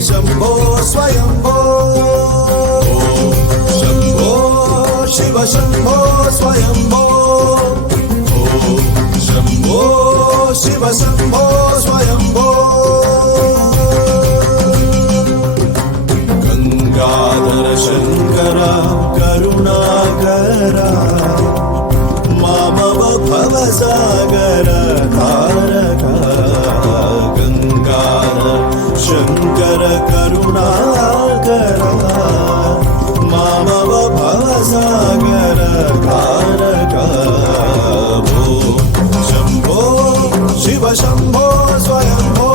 शम्भो स्वयम्भो शम्भो शिव शम्भो स्वयम्भो शम्भो शिव शम्भो स्वयम्भो गंगाधर शंकर करुणाकर मामव भवसागर तारक गंगाधर शंकर करुणाकर मामव भवसागर तारक शंभो शिव शंभो स्वयंभो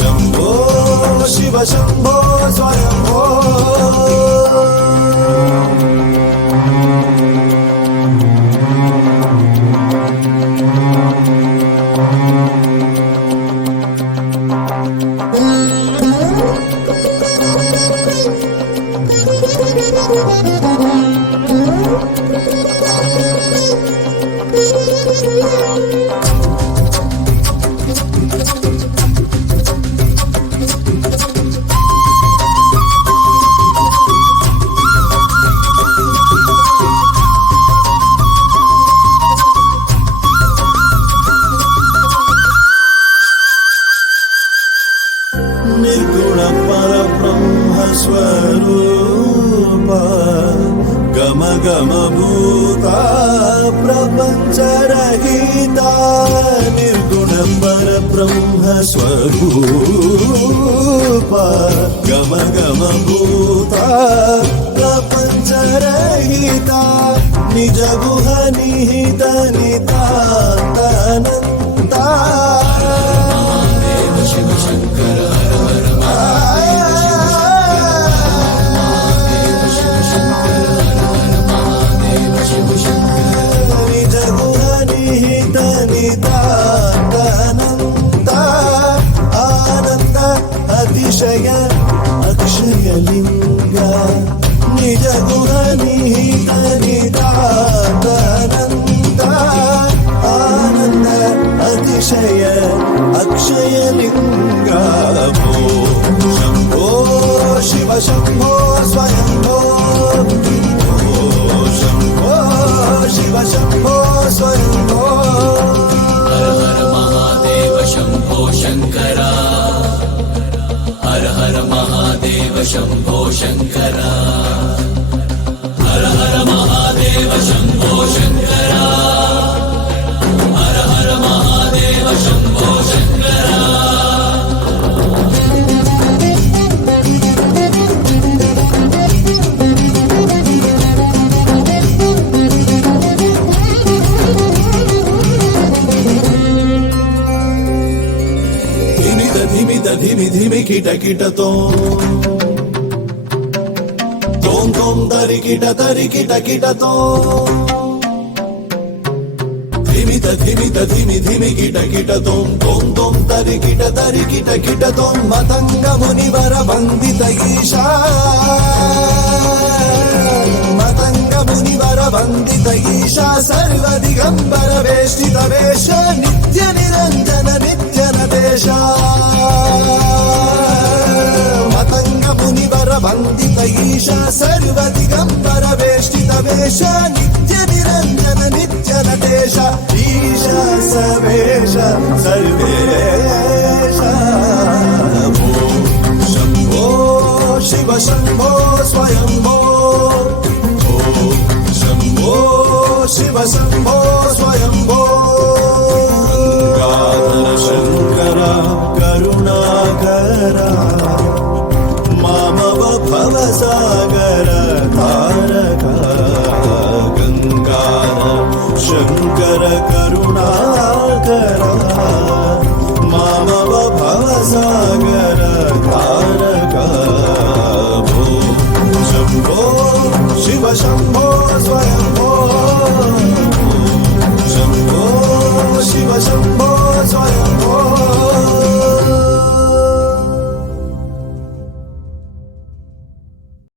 शंभो शिव शंभो स्वयंभो निर्गुण पर ब्रह्म स्वरूप गम गम भूता प्रपंच रहिता निर्गुण पर ब्रह्म स्वरूप गम गम भूता प्रपंच रहिता निज गुह निहित नितानंता आनंद अतिशय अक्षय लिंग निज गुह निहित निदानंद आनंद अतिशय अक्षय लिंग शंभो शिव शंभो स्वयंभो शंभो शिव शंभो स्वयंभो शंभो शंकरा हर हर महादेव शंभो शंकरा हर हर महादेव शंभो शंकरा हर हर महादेव शंभो शंकरा धिमि धिमि किट किट तोम तोम तरि किट किट तोम धिमि धिमि किट किट तोम तरि किट तोम मतंग मुनिवर वंदित ईशा मतंग मुनिवर वंदित ईशा सर्व दिगंबर वेष्टित वेश नित्य निरंजन नित्य नदेश मतंग मुनिवर वंदित ईशा सर्व दिगंबर वेष्टित वेश नित्य निरंजन नित्य नटेश ईशा सवेश सर्वेश शंभो शिव शंभो स्वयंभो शंभो शिव शंभो स्वयंभो गंगाधर शंकर करुणाकर मामव भवसागर तारक गंगाधर शंकर करुणाकर मामव भवसागर तारक शंभो शिव शंभो